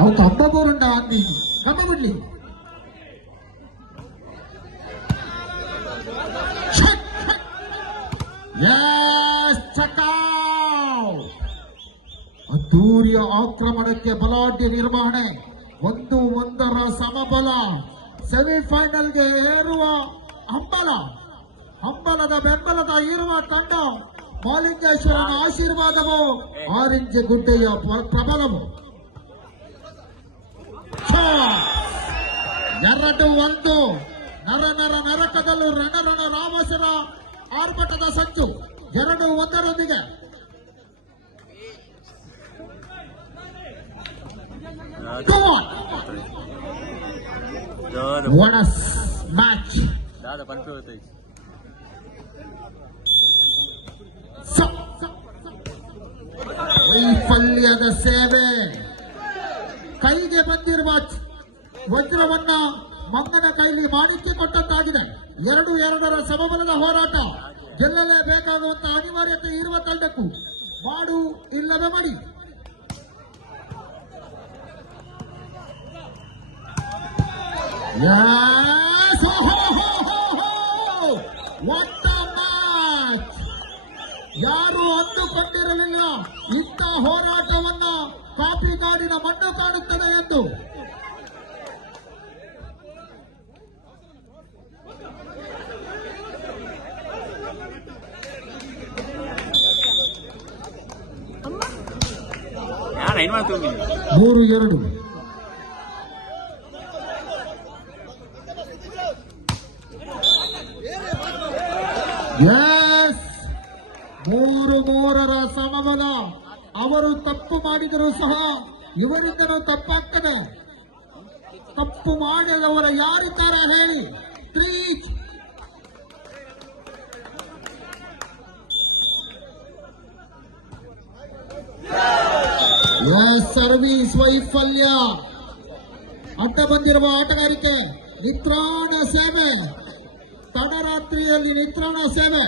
ಅವು ತೊಂಬೂರುಂಡ ಅಂದಿ ಕಮ್ಮ ಬಿಡ್ಲಿ. ಅದ್ದೂರಿಯ ಆಕ್ರಮಣಕ್ಕೆ ಬಲಾಢ್ಯ ನಿರ್ವಹಣೆ. 1-1 ಸಮಬಲ. ಸೆಮಿಫೈನಲ್ಗೆ ಏರುವ ಹಂಬಲದ ಬೆಂಬಲದ ಇರುವ ತಂಡ ಮಾಲಿಂಗೇಶ್ವರನ ಆಶೀರ್ವಾದವು ಆರೆಂಜ್ ಗುಡ್ಡೆಯ ಪ್ರಬಲವು. 2-1 ನರಕದಲ್ಲೂ ರಣರಣ ರಾಮಸರ ಆರ್ಭಟದ ಸಂಚು. 2-1 What a match! ವೈಫಲ್ಯದ ಸೇವೆ. ಕೈಗೆ ಬಂದಿರುವ ವಜ್ರವನ್ನ ಮಂಗನ ಕೈಲಿ ಮಾಣಿಕ್ಯ ಕೊಟ್ಟಂತಾಗಿದೆ. 2-2 ಸಮಬಲದ ಹೋರಾಟ. ಗೆಲ್ಲಲೇಬೇಕಾಗುವಂತಹ ಅನಿವಾರ್ಯತೆ ಇರುವ ತಂಡಕ್ಕೂ ಮಾಡು ಇಲ್ಲವೇ ಮಾಡಿ. Yes! What a match! ಯಾರು ಅಂದುಕೊಂಡಿರಲಿಲ್ಲ ಇಂಥ ಹೋರಾಟವನ್ನ ಕಾಪಿಕಾಡಿನ ಮಣ್ಣು ಕಾಣುತ್ತದೆ ಎಂದು. ಮೂರು 2 3-3 ಸಮಬಲ. ಅವರು ತಪ್ಪು ಮಾಡಿದರೂ ಸಹ ಇವರಿಂದನೂ ತಪ್ಪಾಗ್ತದೆ. ತಪ್ಪು ಮಾಡಿದವರ ಯಾರಿದ್ದಾರೆ ಹೇಳಿ. 3 ಸರ್ವೀಸ್ ವೈಫಲ್ಯ. ಅಡ್ಡ ಬಂದಿರುವ ಆಟಗಾರಿಕೆ. ನಿತ್ರಾಣ ಸೇವೆ. ತಡರಾತ್ರಿಯಲ್ಲಿ ನಿತ್ರಾಣ ಸೇವೆ.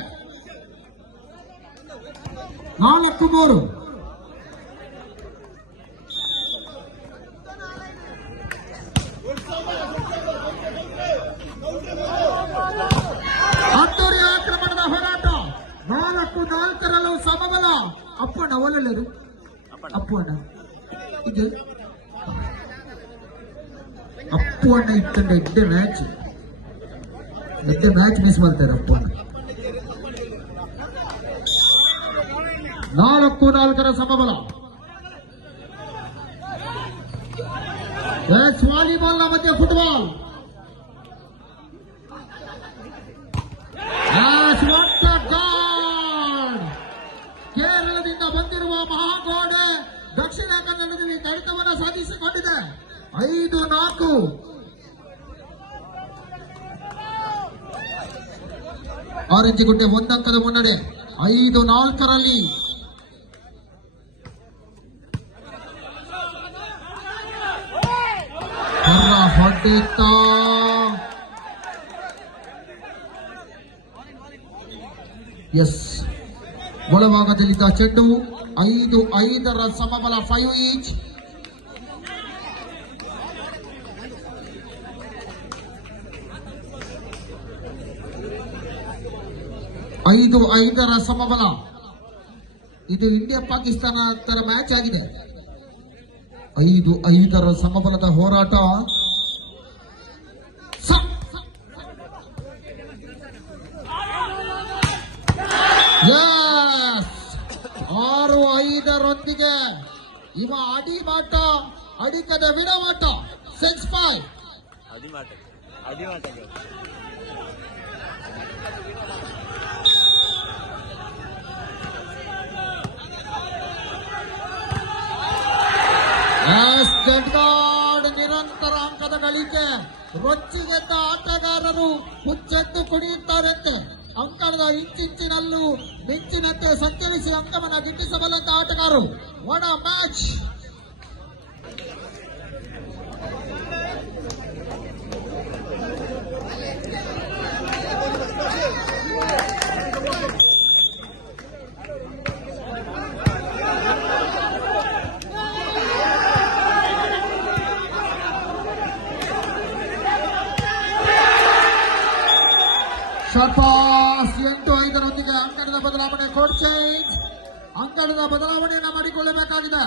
4-3 ಅದ್ದೂರಿ ಆಕ್ರಮಣದ ಹೋರಾಟ. 4-4 ಸಮಬಲ. ಅಪ್ಪಣ್ಣ ಒಳ್ಳೆಯರು. ಅಪ್ಪಣ್ಣ ಇದು ಅಪ್ಪಣ್ಣ ಇಟ್ಟಂಡ ಎಡ್ಡೆ ಮ್ಯಾಚ್ ಮಿಸ್ ಮಾಡ್ತಾರೆ ಅಪ್ಪಣ್ಣ. 4-4 ಸಮಬಲ. ವಾಲಿಬಾಲ್ ನ ಮಧ್ಯೆ ಫುಟ್ಬಾಲ್. ಕೇರಳದಿಂದ ಬಂದಿರುವ ಮಹಾಗೋಡೆ ದಕ್ಷಿಣ ಕನ್ನಡದಲ್ಲಿ ಕಡಿತವನ್ನು ಸಾಧಿಸಿಕೊಂಡಿದೆ. 5-4. ಆರೆಂಜ್ ಗುಡ್ಡೆ 1 ಅಂಕದ ಮುನ್ನಡೆ. 5-4 ಹೊಡೆತ. ಎಸ್, ಒಳಭಾಗದಲ್ಲಿದ್ದ ಚೆಂಡು. 5-5 ಸಮಬಲ. 5 ಈಚ್. ಐದು 5 ಸಮಬಲ. ಇದು ಇಂಡಿಯಾ ಪಾಕಿಸ್ತಾನ ತರ ಮ್ಯಾಚ್ ಆಗಿದೆ. 5-5 ಸಮಬಲದ ಹೋರಾಟ. 6-5 ಇವ ಅಡಿಮಾಟ, ಅಡಿಕದ ವಿಡಮಾಟ. 6-5. ನಿರಂತರ ಅಂಕದ ಗಳಿಕೆ. ರೊಚ್ಚಿಗೆದ್ದ ಆಟಗಾರರು ಹುಚ್ಚೆದ್ದು ಕುಣಿಯುತ್ತಾರಂತೆ. ಅಂಕಣದ ಇಂಚಿನಲ್ಲೂ ಮಿಂಚಿನಂತೆ ಸಂಚರಿಸಿ ಅಂಕವನ್ನು ಗಿಟ್ಟಿಸಬಲ್ಲಂತ ಆಟಗಾರರು. What a match! ಅಂಕಣದ ಬದಲಾವಣೆಯನ್ನು ಮಾಡಿಕೊಳ್ಳಬೇಕಾಗಿದೆ.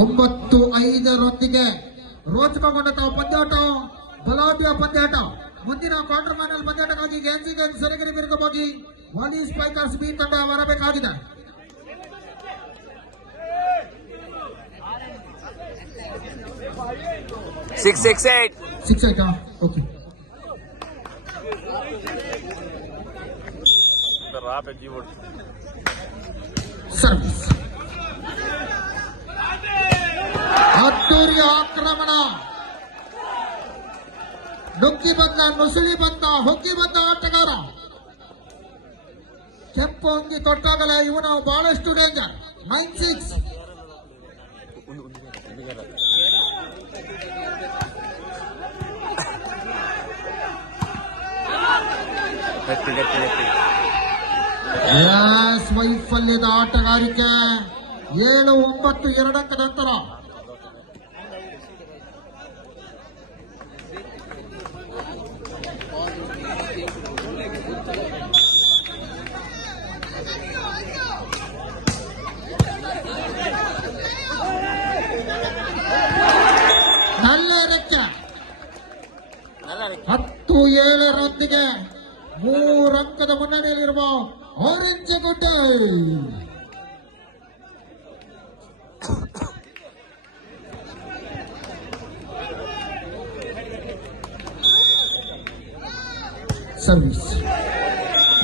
ಒಂಬತ್ತು 5 ರೋಚಕಗೊಂಡಂತಹ ಪಂದ್ಯಾಟ ಬಲಾಢ್ಯ ಪಂದ್ಯಾಟ. ಮುಂದಿನ ಕ್ವಾರ್ಟರ್ ಫೈನಲ್ ಪಂದ್ಯಾಟಕ್ಕಾಗಿ ಗೇನ್ಸ್ ಸೆರೆಗಿರಿ ವಿರುದ್ಧವಾಗಿ ವಾಲಿ ಸ್ಪೈಕರ್ಸ್ ಬಿ ತಂಡ ಬರಬೇಕಾಗಿದೆ. Six eight. ಓಕೆ. ಸರ್ವಿಸ್ ಅದ್ದೂರಿಯ ಆಕ್ರಮಣ. ನುಗ್ಗಿ ಬಂದ ನುಸುಳಿ ಬಂದ ಹೊಗ್ಗಿ ಬಂದ ಆಟಗಾರ. ಕೆಂಪು ಅಂಗಿ ತೊಟ್ಟಾಗಲೇ ಇವನು ಬಹಳಷ್ಟು ಡೇಂಜರ್. 9-6. ವೈಫಲ್ಯದ ಆಟಗಾರಿಕೆ. 7-9 2 ಅಂಕದ ನಂತರ ನಲ್ಲೇರಕ್ಕೆ 10-7 3 ಅಂಕದ ಮುನ್ನಡೆಯಲ್ಲಿರುವ ಆರೆಂಜ್ ಗುಡ್ಡೆ. ಸರ್ವಿಸ್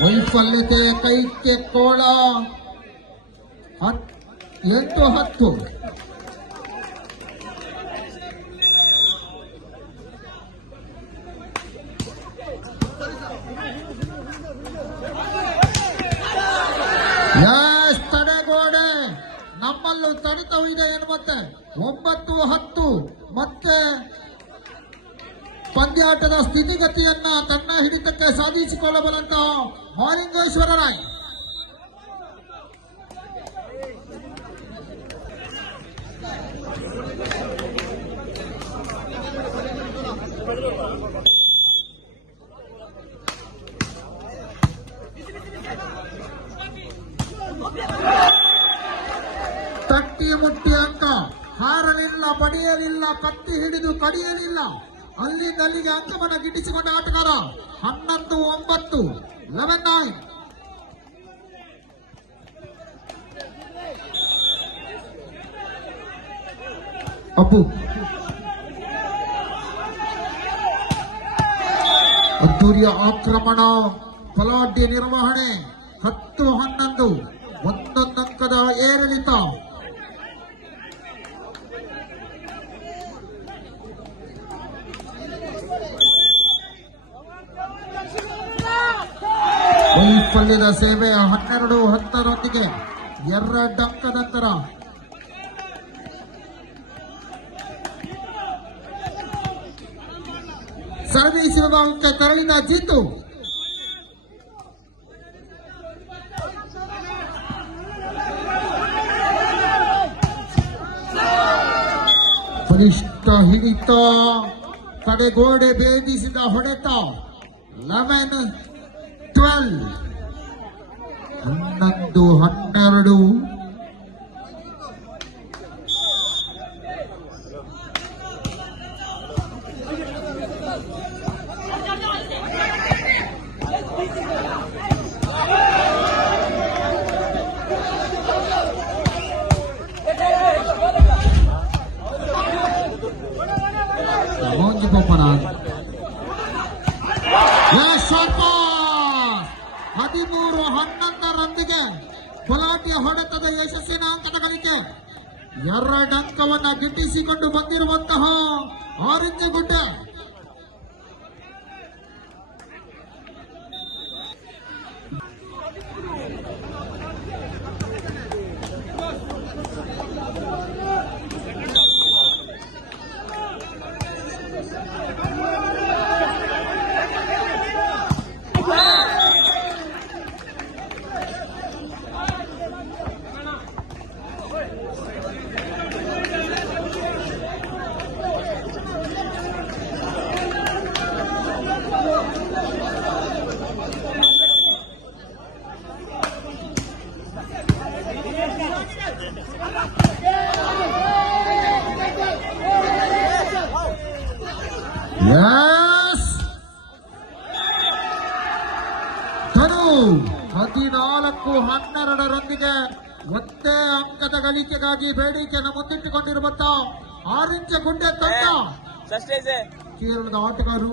ವೈಫಲ್ಯತೆ ಕೈಕ್ಕೆ ಕೋಳ. 8-10. ತಡೆಗೋಡೆ ನಮ್ಮಲ್ಲೂ ತಡಿತವೂ ಇದೆ ಎನ್ನುವಂತೆ 9-10 ಮತ್ತೆ ಪಂದ್ಯಾಟದ ಸ್ಥಿತಿಗತಿಯನ್ನ ತನ್ನ ಹಿಡಿತಕ್ಕೆ ಸಾಧಿಸಿಕೊಳ್ಳಬಲ್ಲಂತ ಮಾಲಿಂಗೇಶ್ವರ ರಾಯ್. ತಟ್ಟಿ ಮುಟ್ಟಿ ಅಂಕ. ಹಾರಲಿಲ್ಲ, ಪಡೆಯಲಿಲ್ಲ, ಕತ್ತಿ ಹಿಡಿದು ಕಡಿಯಲಿಲ್ಲ. ಅಲ್ಲಿಂದಲ್ಲಿಗೆ ಅಂಕವನ್ನು ಗಿಟ್ಟಿಸಿಕೊಂಡ ಆಟಗಾರ. 11-9 11-9. ಅಪ್ಪು ಅದ್ದೂರಿಯ ಆಕ್ರಮಣ, ಬಲಾಢ್ಯ ನಿರ್ವಹಣೆ. 10-11 1 ಅಂಕದ ಏರಿಳಿತ. ವೈಫಲ್ಯದ ಸೇವೆ. 12-10 2 ಅಂಕದ ನಂತರ ಸರ್ವೀಸ್ ವಿಭಾಗಕ್ಕೆ ತೆರಳಿದ ಜಿತು. ಬಲಿಷ್ಠ ಹಿಡಿತ, ತಡೆಗೋಡೆ ಭೇದಿಸಿದ ಹೊಡೆತ. 11-12 11-12. Poparan. 13-11 ಬಲಾಢ್ಯ ಹೊಡೆತದ ಯಶಸ್ಸಿನ ಅಂಕದ ಗಳಿಕೆ. 2 ಅಂಕವನ್ನ ಗಿಟ್ಟಿಸಿಕೊಂಡು ಬಂದಿರುವಂತಹ ಆರೆಂಜ್ ಗುಡ್ಡೆ. ಎಸ್ ಧನು 14-12 ಒಂದೇ ಅಂಕದ ಗಳಿಕೆಗಾಗಿ ಬೇಡಿಕೆಯನ್ನು ಮುಂದಿಟ್ಟುಕೊಂಡಿರುವಂತ ಆರೆಂಜ ಗುಡ್ಡೆ ತಂಡ ಕೇರಳದ ಆಟಗಾರರು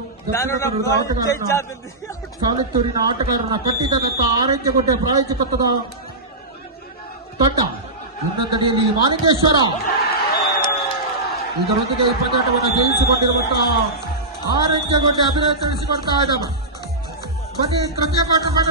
ಸಾಲಿತ್ತೂರಿನ ಆಟಗಾರರನ್ನ ಕಟ್ಟಿದಂತ ಆರೆಂಜ ಗುಡ್ಡೆ ಪ್ರಾಯೋಜಕತ್ವದ ತಂಡ. ಇನ್ನೊಂದಡಿಯಲ್ಲಿ ಮಾಲಿಂಗೇಶ್ವರ ಇದರೊಂದಿಗೆ ಈ ಪಂದ್ಯಾಟವನ್ನು ಜಯಿಸಿಕೊಂಡಿರುವಂತಹ ಆರೆಂಜ ಗುಡ್ಡೆ ಅಭಿನಂದನೆ ತಿಳಿಸಿಕೊಡ್ತಾ ಇದ್ದಾವೆ. ಬನ್ನಿ ತೃತೀಯ ಕ್ವಾರ್ಟರ್ ಫೈನಲ್